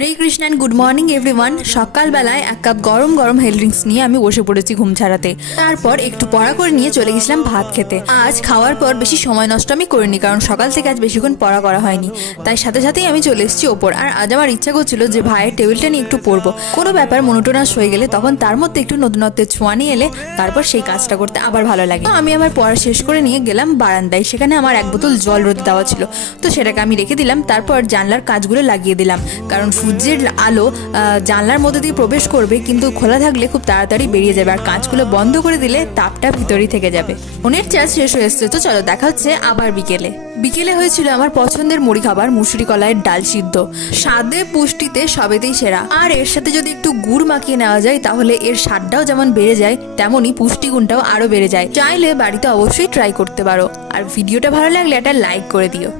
Hare Krishna and good morning everyone. সকালবেলায় এক cup গরম গরম হেল ড্রিঙ্কস নিয়ে আমি বসে পড়েছি ঘুম ছাড়াতে। তারপর একটু পড়া করে নিয়ে চলে গেছিলাম ভাত খেতে। আজ খাওয়ার পর বেশি সময় নষ্ট আমি করিনি, কারণ সকাল থেকে আজ বেশিক্ষণ পড়া করা হয়নি, তাই সাথে সাথেই আমি চলে এসেছি ওপর। আর আজ আমার ইচ্ছা করছিল যে ভাইয়ের টেবিলটা নিয়ে একটু পড়বো। কোনো ব্যাপার মনোটোনাস হয়ে গেলে তখন তার মধ্যে একটু নতুনত্বের ছোঁয়া নিয়ে এলে তারপর সেই কাজটা করতে আবার ভালো লাগে। তো আমি আমার পড়া শেষ করে নিয়ে গেলাম বারান্দায়। সেখানে আমার এক বোতল জল রোদে দেওয়া ছিল, তো সেটাকে আমি রেখে দিলাম। তারপর জানলার কাজগুলো লাগিয়ে দিলাম, কারণ সূর্যের আলো জানলার মধ্যে দিয়ে প্রবেশ করবে, কিন্তু খোলা থাকলে খুব তাড়াতাড়ি বেরিয়ে যাবে, আর কাঁচগুলো বন্ধ করে দিলে তাপটা ভিতরেই থেকে যাবে। ফোনের চার্জ শেষ হয়ে এসছে, তো চলো দেখা হচ্ছে আবার বিকেলে হয়েছিল আমার পছন্দের মুড়ি খাবার, মুসুরি কলাইয়ের ডাল সিদ্ধ। স্বাদে পুষ্টিতে সবেতেই সেরা, আর এর সাথে যদি একটু গুড় মাখিয়ে নেওয়া যায় তাহলে এর স্বাদটাও যেমন বেড়ে যায় তেমনই পুষ্টিগুণটাও আরো বেড়ে যায়। চাইলে বাড়িতে অবশ্যই ট্রাই করতে পারো, আর ভিডিওটা ভালো লাগলে একটা লাইক করে দিও।